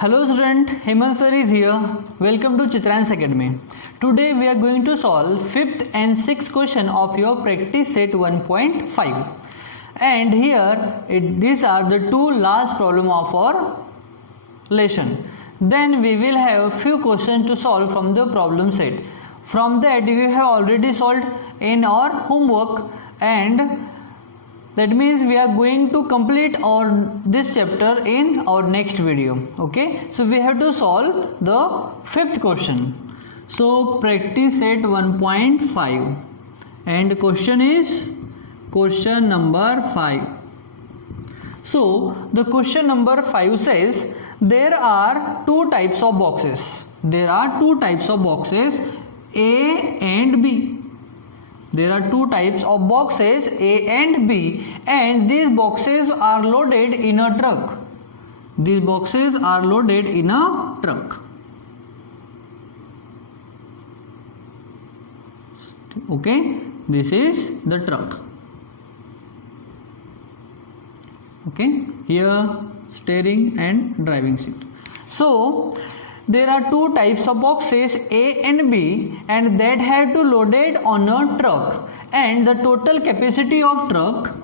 Hello student, Hemant sir is here. Welcome to Chitrans Academy. Today we are going to solve 5th and 6th question of your practice set 1.5. And here these are the two last problem of our lesson. Then we will have few questions to solve from the problem set. From that we have already solved in our homework, and that means we are going to complete this chapter in our next video. Okay, so we have to solve the 5th question. So practice set 1.5, and the question is question number 5. So the question number 5 says there are two types of boxes. There are two types of boxes, A and B. There are two types of boxes, A and B, and these boxes are loaded in a truck. These boxes are loaded in a truck. Okay, this is the truck. Okay, here steering and driving seat. So there are two types of boxes, A and B, and that have to loaded on a truck, and the total capacity of truck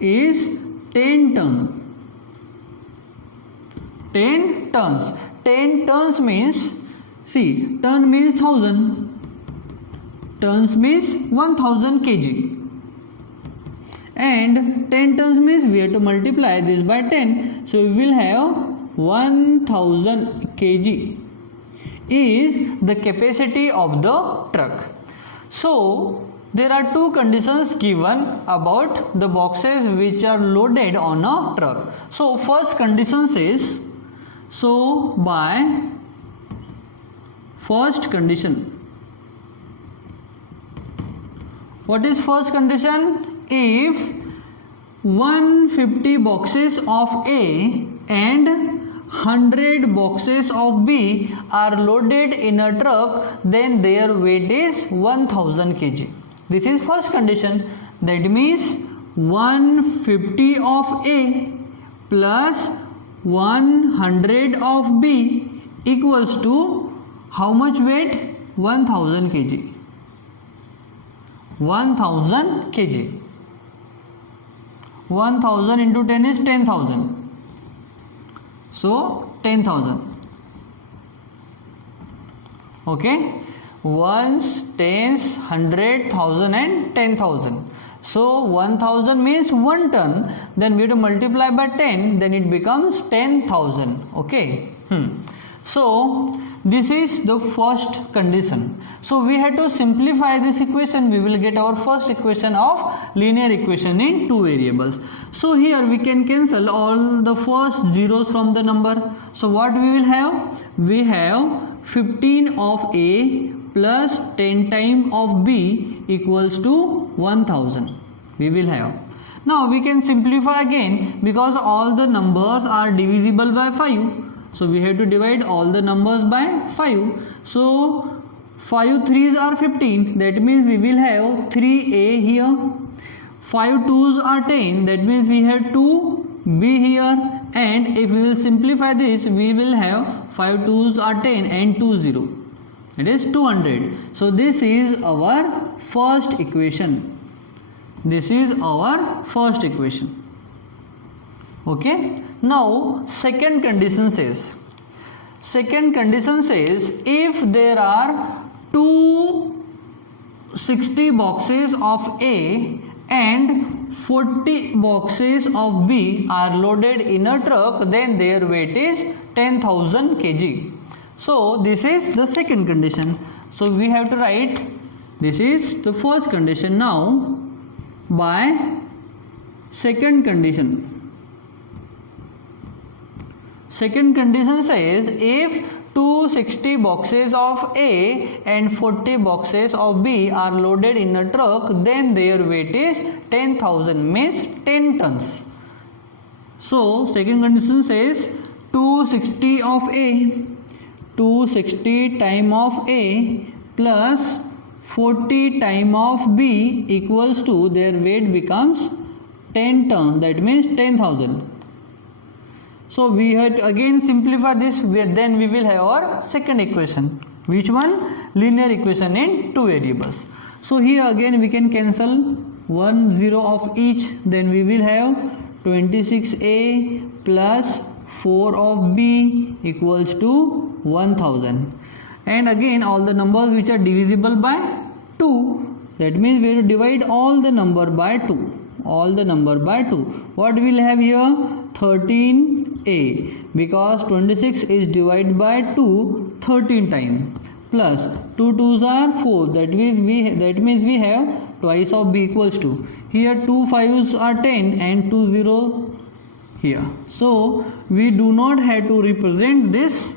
is 10 tons. 10 tons. 10 tons means, see, ton means 1000. Tons means 1000 kg. And 10 tons means we have to multiply this by 10. So we will have 1000 kg is the capacity of the truck. So there are two conditions given about the boxes which are loaded on a truck. So first condition says, so by first condition, what is first condition? If 150 boxes of A and 100 boxes of B are loaded in a truck, then their weight is 1000 kg. This is first condition. That means 150 of A plus 100 of B equals to how much weight? 1000 kg. 1000 kg. 1000 into 10 is 10,000. So 10,000. Okay. Ones, tens, 100, 1000 and 10,000. So 1000 means 1 ton. Then we have to multiply by 10. Then it becomes 10,000. Okay. So this is the first condition. So we have to simplify this equation. We will get our first equation of linear equation in two variables. So here we can cancel all the first zeros from the number. So what we will have? We have 15 of A plus 10 times of B equals to 1000. We will have. Now we can simplify again because all the numbers are divisible by 5. So we have to divide all the numbers by 5. So 5 3s are 15. That means we will have 3A here. 5 2s are 10. That means we have 2B here. And if we will simplify this, we will have 5 2s are 10 and 2 0. It is 200. So this is our first equation. This is our first equation. Okay. Now second condition says if there are 260 boxes of A and 40 boxes of B are loaded in a truck, then their weight is 10,000 kg. So this is the second condition. So we have to write, this is the first condition. Now by second condition. Second condition says if 260 boxes of A and 40 boxes of B are loaded in a truck, then their weight is 10,000 means 10 tons. So second condition says 260 of A, 260 times of A plus 40 time of B equals to their weight becomes 10 tons, that means 10,000. So we have to again simplify this, then we will have our second equation. Which one? Linear equation in two variables. So here again we can cancel 1 0 of each, then we will have 26A plus 4 of B equals to 1000. And again all the numbers which are divisible by 2, that means we will divide all the number by 2. All the number by 2. What we will have here? 13A, because 26 is divided by 2 13 times, plus 2 2s are 4, that means we have twice of B equals to. Here 2 5s are 10 and 2 0 here. So we do not have to represent this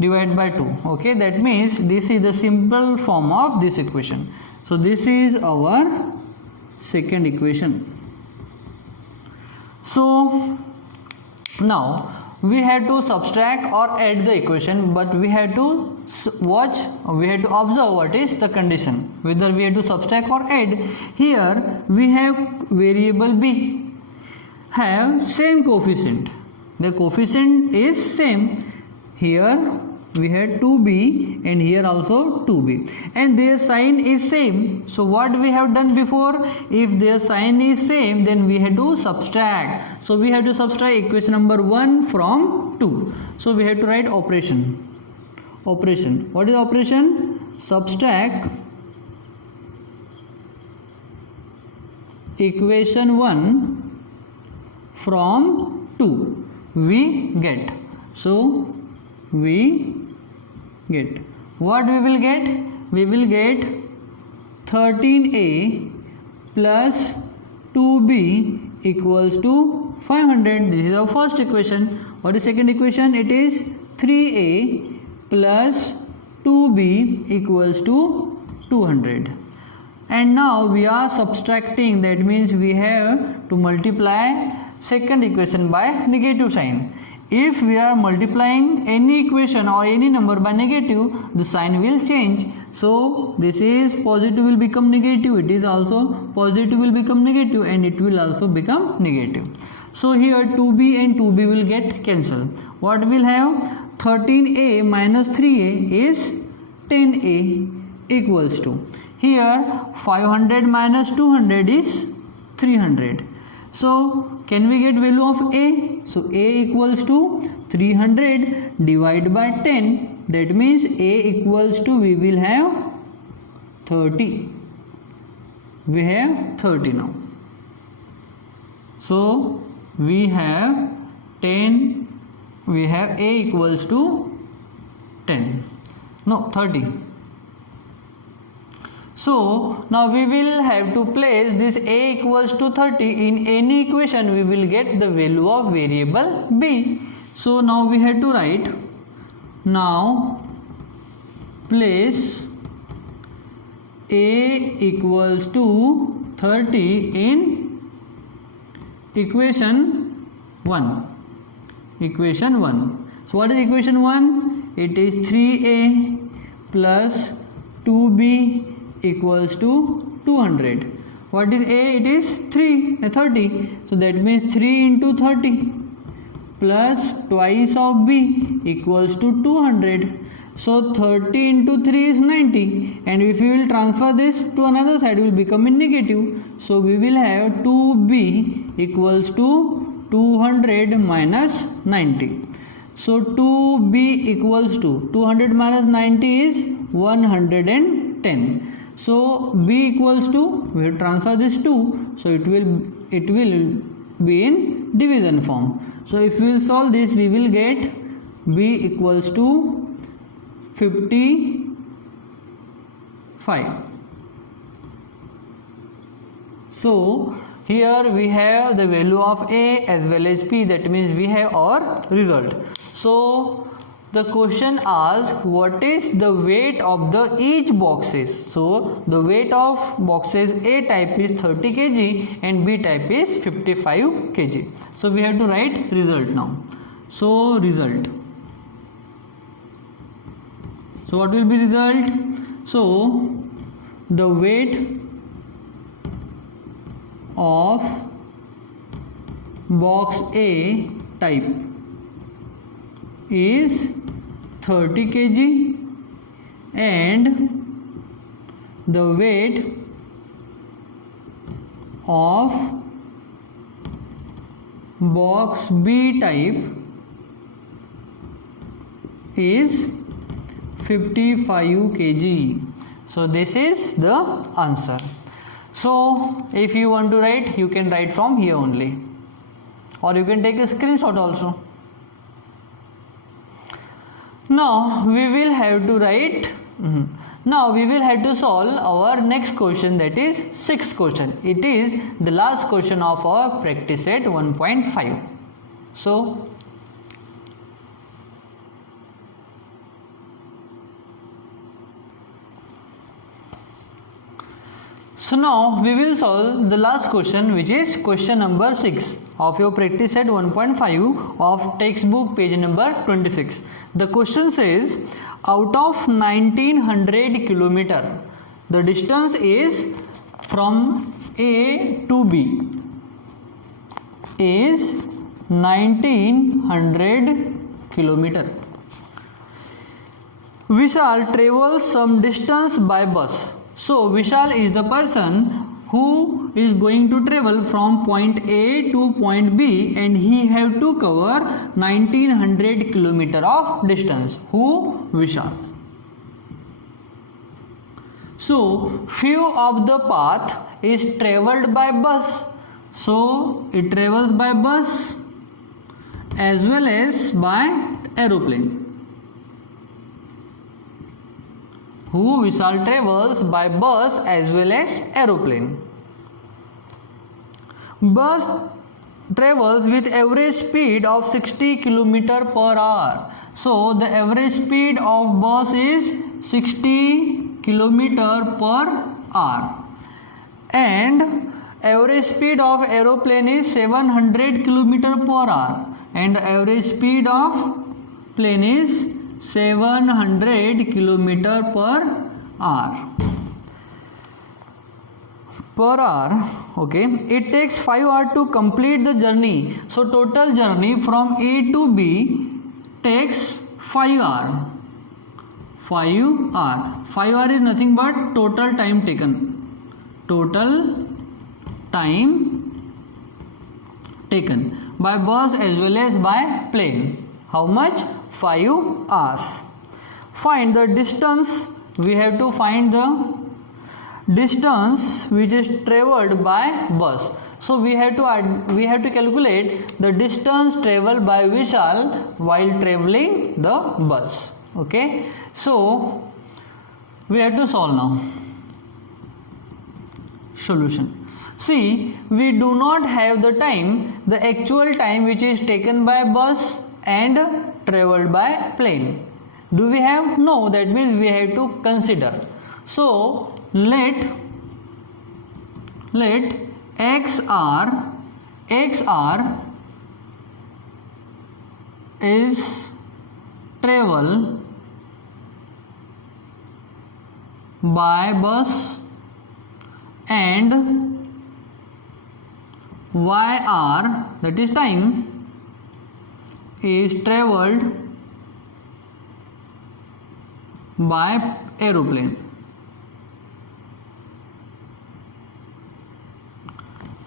divided by 2. Okay, that means this is the simple form of this equation. So this is our second equation. So now we have to subtract or add the equation, but we have to watch, we have to observe what is the condition, whether we have to subtract or add. Here we have variable B have same coefficient, the coefficient is same. Here we had 2B and here also 2B, and their sign is same. So what we have done before, if their sign is same, then we have to subtract. So we have to subtract equation number 1 from 2. So we have to write operation. Operation. What is operation? Subtract equation 1 from 2. We get. So we get what we will get? We will get 13A plus 2B equals to 500. This is our first equation. What is second equation? It is 3A plus 2B equals to 200. And now we are subtracting, that means we have to multiply second equation by negative sign. If we are multiplying any equation or any number by negative, the sign will change. So this is positive will become negative, it is also positive will become negative, and it will also become negative. So here 2B and 2B will get cancelled. What will have? 13A minus 3A is 10A equals to, here 500 minus 200 is 300. So can we get value of A? So A equals to 300 divided by 10, that means A equals to, we will have 30. We have 30 now. So we have 10, we have A equals to 10, no 30. So now we will have to place this A equals to 30 in any equation. We will get the value of variable B. So now we have to write, now place A equals to 30 in equation 1. Equation 1. So what is equation 1? It is 3A plus 2B equals to 200. What is A? It is 30. So that means 3 into 30 plus twice of B equals to 200. So 30 into 3 is 90, and if you will transfer this to another side, it will become in negative. So we will have 2B equals to 200 minus 90. So 2B equals to 200 minus 90 is 110. So B equals to, we have transfer this 2, so it will be in division form. So if we will solve this, we will get B equals to 55. So here we have the value of A as well as B, that means we have our result. So the question asks, what is the weight of the each boxes? So the weight of boxes A type is 30 kg and B type is 55 kg. So we have to write result now. So result. So what will be result? So the weight of box A type is 30 kg and the weight of box B type is 55 kg. So this is the answer. So if you want to write, you can write from here only, or you can take a screenshot also. Now we will have to write. Now we will have to solve our next question, that is sixth question. It is the last question of our practice set 1.5. So now we will solve the last question, which is question number 6 of your practice set 1.5 of textbook page number 26. The question says, out of 1900 kilometer, the distance is from A to B is 1900 kilometer. Vishal travels some distance by bus. So Vishal is the person who is going to travel from point A to point B, and he have to cover 1900 kilometer of distance. Who? Vishal. So few of the path is travelled by bus. So it travels by bus as well as by aeroplane. Who? Vishal travels by bus as well as aeroplane. Bus travels with average speed of 60 km per hour. So the average speed of bus is 60 km per hour, and average speed of aeroplane is 700 km per hour, and the average speed of plane is 700 km per hour. Okay, it takes 5 hours to complete the journey. So total journey from A to B takes 5 hours. 5 hours. 5 hours is nothing but total time taken. Total time taken by bus as well as by plane. How much? 5 hours. Find the distance. We have to find the distance which is travelled by bus. So we have to calculate the distance travelled by Vishal while travelling the bus. Okay. So we have to solve now. Solution. See, we do not have the time, the actual time which is taken by bus and travelled by plane. Do we have? No, that means we have to consider. So let XR is travel by bus and YR, that is time, is travelled by aeroplane.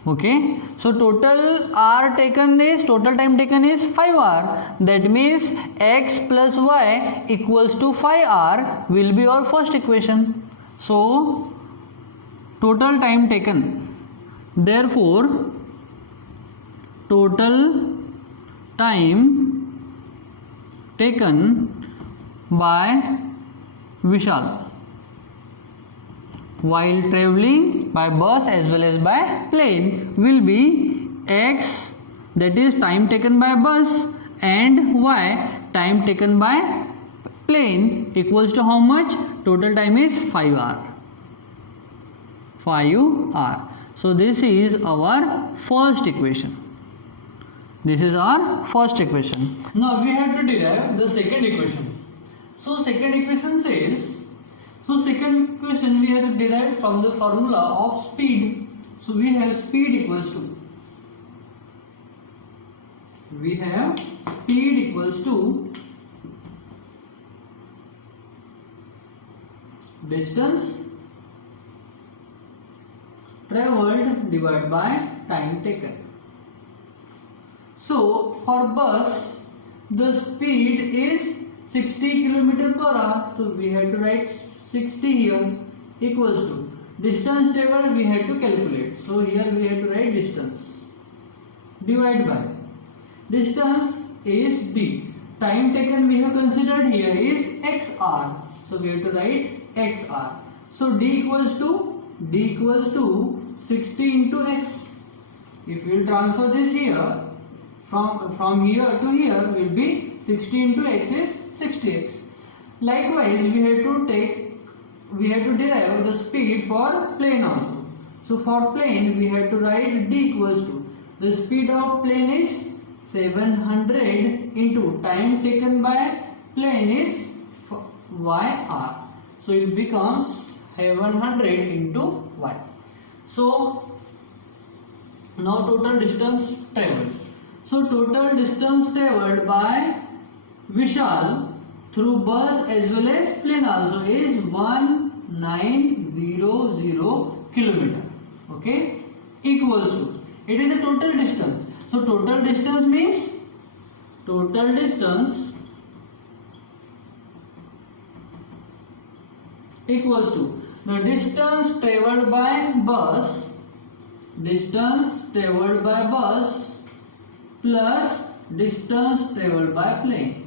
Okay, so total time taken is 5 hours. That means x plus y equals to 5 hours will be our first equation. So total time taken. Therefore total time taken by Vishal while travelling by bus as well as by plane will be x, that is time taken by bus, and y, time taken by plane, equals to how much? Total time is 5 hours. 5 hours. So this is our first equation. This is our first equation. Now we have to derive the second equation. So second equation says, So second equation we have to derive from the formula of speed. So we have speed equals to distance traveled divided by time taken. So for bus the speed is 60 km per hour. So we have to write 60 here equals to distance traveled we had to calculate. So here we have to write distance divided by distance is d. Time taken we have considered here is xr. So we have to write xr. So d equals to 60 into x. If we will transfer this here from here to here will be 60 into x is 60x. Likewise we have to derive the speed for plane also. So for plane we have to write d equals to the speed of plane is 700 into time taken by plane is yr. So it becomes 700 into y. So now total distance traveled. So total distance traveled by Vishal through bus as well as plane also is 1900 kilometer. Okay, equals to, it is the total distance. So total distance means equals to the distance traveled by bus plus distance traveled by plane.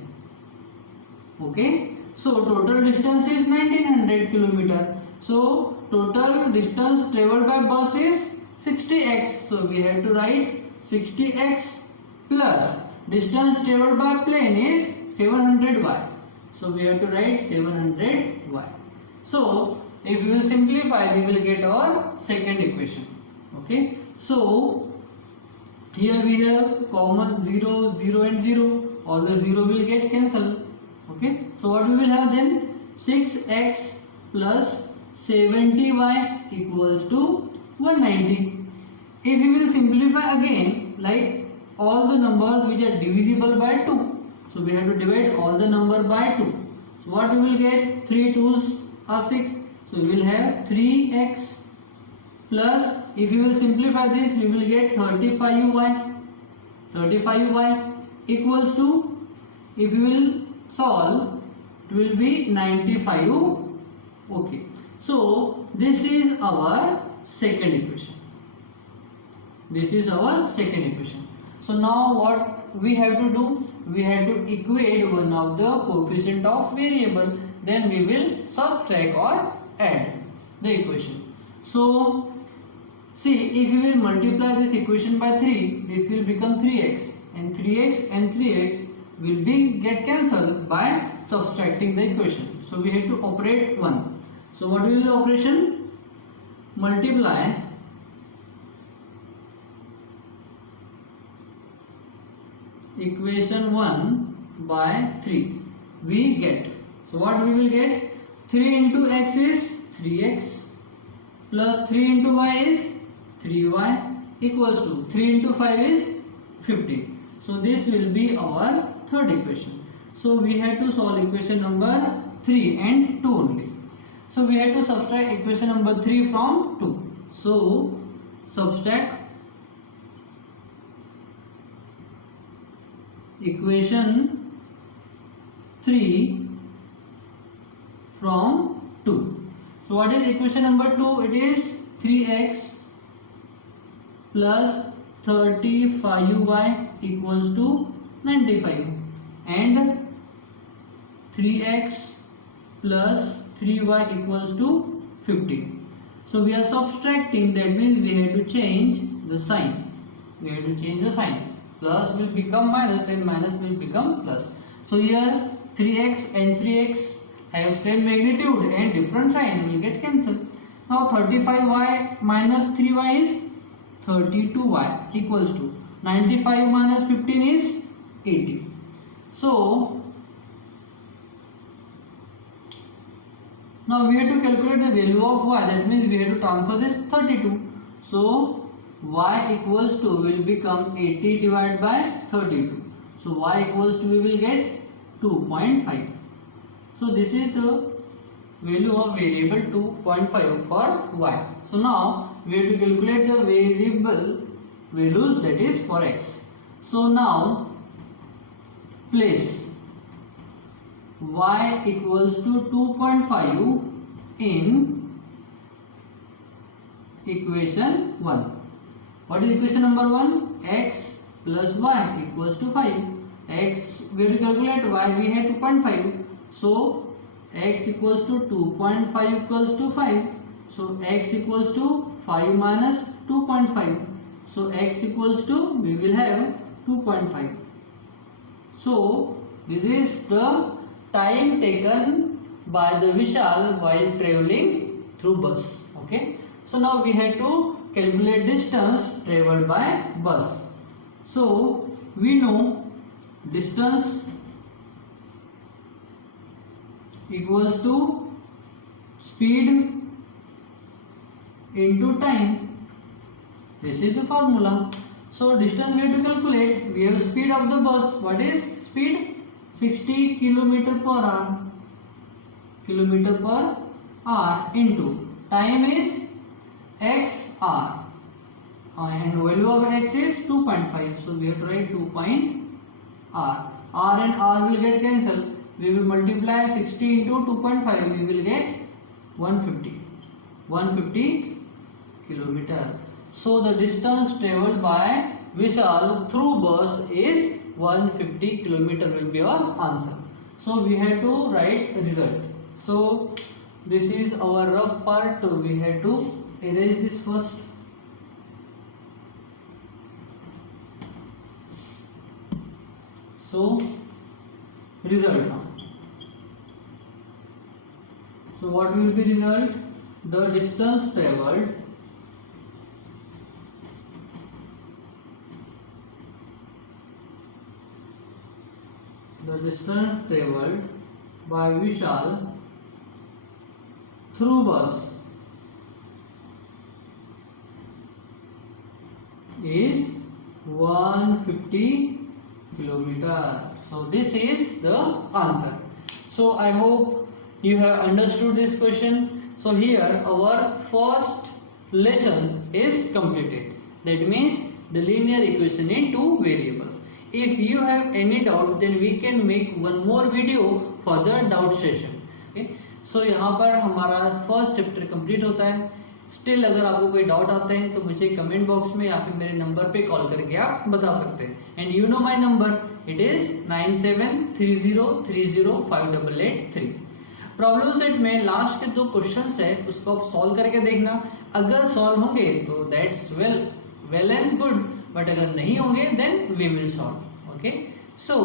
Okay, so total distance is 1900 km. So total distance traveled by bus is 60x. So we have to write 60x plus distance traveled by plane is 700y. So we have to write 700y. So if we will simplify, we will get our second equation. Okay, so here we have common 0, 0 and 0. All the 0 will get cancelled. Okay, so what we will have then? 6x plus 70y equals to 190. If we will simplify again, like all the numbers which are divisible by 2, so we have to divide all the number by 2. So what we will get? 3 2s are 6. So we will have 3x plus, if we will simplify this, we will get 35y equals to, if we will solve, it will be 95. Okay, so this is our second equation. So now what we have to do? We have to equate one of the coefficient of variable, then we will subtract or add the equation. So see, if we will multiply this equation by 3, this will become 3x, and 3x will be get cancelled by subtracting the equation. So we have to operate 1. So what will be the operation? Multiply equation 1 by 3. We get, so what we will get? 3 into x is 3x plus 3 into y is 3y equals to 3 into 5 is 50. So this will be our third equation. So we have to solve equation number 3 and 2 only. So we have to subtract equation number 3 from 2. So subtract equation 3 from 2. So what is equation number 2? It is 3x plus 35y equals to 95 and 3x plus 3y equals to 50. So we are subtracting, that means we have to change the sign. Plus will become minus and minus will become plus. So here 3x and 3x have same magnitude and different sign will get cancelled. Now 35y minus 3y is 32y equals to 95 minus 15 is 80. So Now we have to calculate the value of y, that means we have to transfer this 32. So y equals to will become 80 divided by 32. So y equals to we will get 2.5. So this is the value of variable 2.5 for y. So now we have to calculate the variable values, that is for x. So now place y equals to 2.5 in equation 1. What is equation number 1? X plus y equals to 5. X, we have to calculate y, we have 2.5. So x equals to 2.5 equals to 5. So x equals to 5 minus 2.5. So x equals to, we will have 2.5. So this is the time taken by the Vishal while traveling through bus. Okay. So now we have to calculate distance traveled by bus. So we know distance equals to speed into time. This is the formula. So distance we have to calculate. We have speed of the bus. What is speed? 60 km per hour. Kilometer per hour into time is x r. And value of x is 2.5. So we have to write 2.r. R and r will get cancelled. We will multiply 60 into 2.5. We will get 150. 150 kilometer. So the distance traveled by Vishal through bus is 150 kilometer will be our answer. So we have to write result. So this is our rough part. We have to erase this first. So result now. So what will be result? The distance traveled by Vishal through bus is 150 kilometer. So this is the answer. So I hope you have understood this question. So here our first lesson is completed. That means the linear equation in two variables. If you have any doubt, then we can make one more video for the doubt session. Okay? So यहाँ पर हमारा first chapter complete होता है. Still अगर आपको कोई doubt आते हैं तो मुझे कमेंट बॉक्स में या फिर मेरे नंबर पे कॉल करके आप बता सकते हैं. And you know my number, it is 9730305883. Problem set में लास्ट के 2 क्वेश्चंस है, उसको आप सॉल्व करके देखना. अगर सॉल्व होंगे तो that's well and good, but अगर नहीं होंगे then we will solve. Okay, so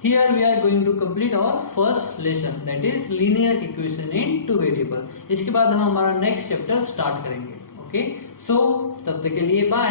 here we are going to complete our first lesson, that is linear equation in two variable. इसके बाद हम हमारा नेक्स्ट चैप्टर स्टार्ट करेंगे. ओके, सो तब तक के लिए बाय.